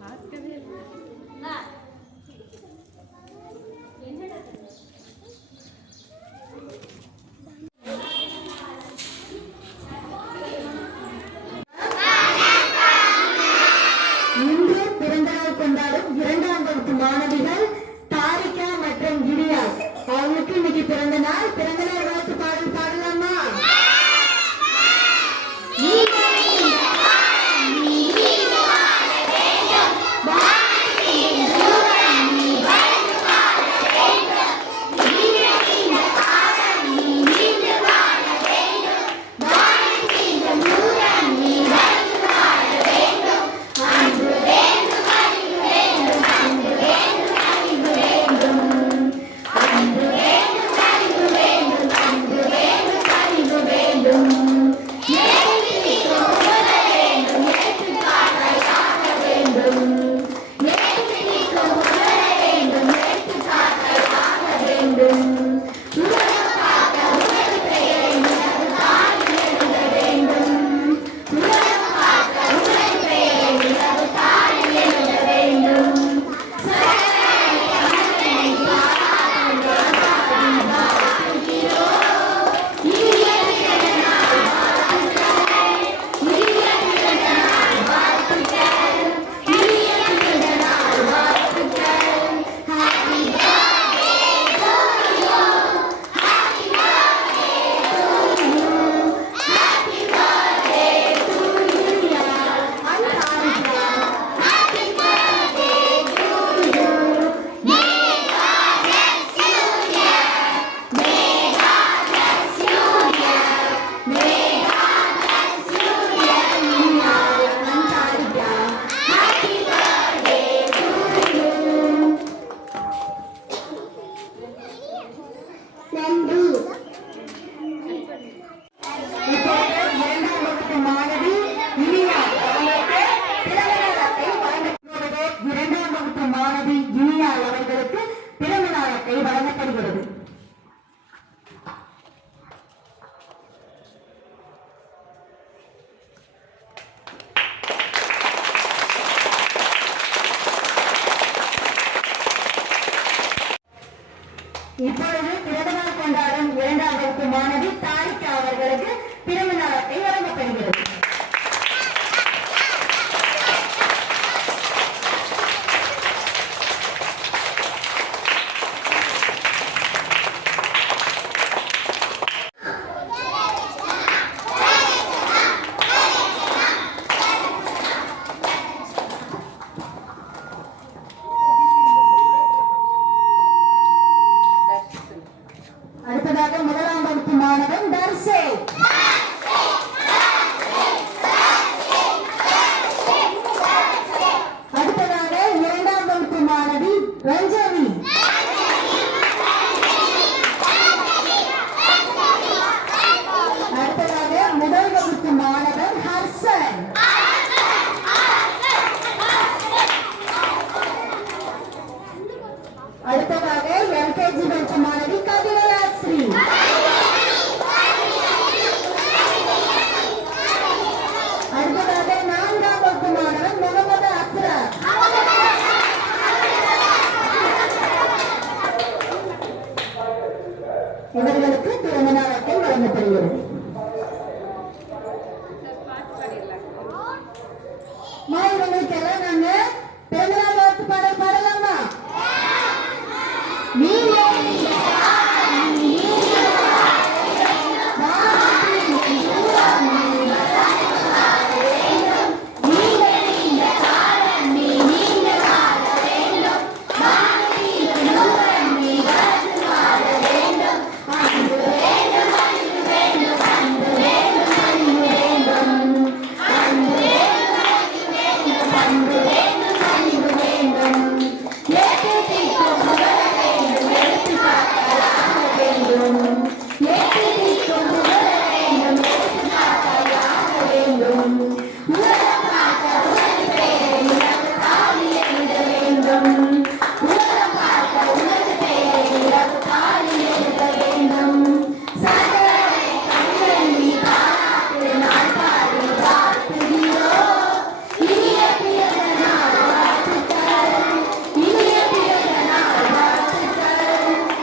பார்க்கவே இன்று பிறந்தநாள் கொண்டாடும் இரண்டாம் வகுப்பு மாணவிகள் தாரிகா மற்றும் கிரியா. அவங்களுக்கு இன்னைக்கு பிறந்த நாள் பிறந்த நாள் வாழ்த்து பாடல் பாடலாமா. மாணவி இனியா அவர்களுக்கு பிறந்த நாள் அட்டை வழங்கப்படுகிறது. இப்பொழுது மாணவன் தர்சே அடுத்ததாக இரண்டாம் வகுப்பு மாணவி ரஞ்சனி. அடுத்ததாக முதல் வகுப்பு மாணவன் ஹர்ஷன். அடுத்ததாக எல்கேஜி வகுப்பு மாணவி கவிதயாஸ்ரீ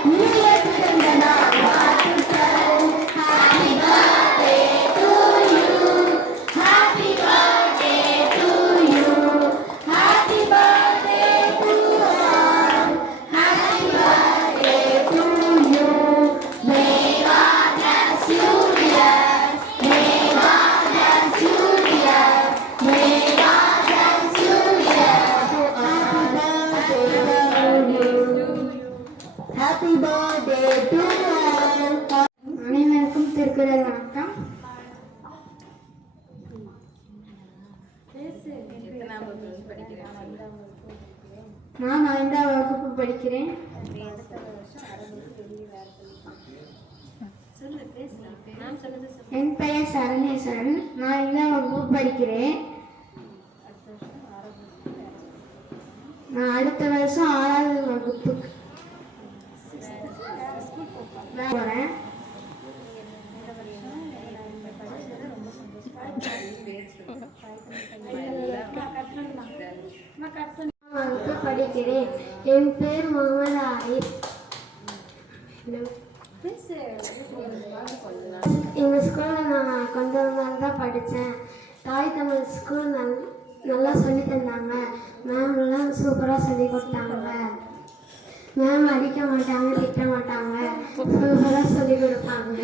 Yeah. நான் ஐந்தாம் வகுப்பு படிக்கிறேன். நான் என் பெயர் சரணேசன் நான் ஐந்தாம் வகுப்பு படிக்கிறேன். நான் அடுத்த வருஷம் ஆறாவது வகுப்புக்கு போகிறேன் வகுப்பு படிக்கிறேன். என் பேர் முகமது ஆரிஃப் எங்கள் ஸ்கூலில் நான் கொஞ்சம் நாள் தான் படித்தேன் தாய் தமிழ் ஸ்கூல் நல் நல்லா சொல்லி தந்தாங்க. மேம்லாம் சூப்பராக சொல்லி கொடுத்தாங்க. மேம் அடிக்க மாட்டாங்க திட்ட மாட்டாங்க. சூப்பராக சொல்லி கொடுப்பாங்க.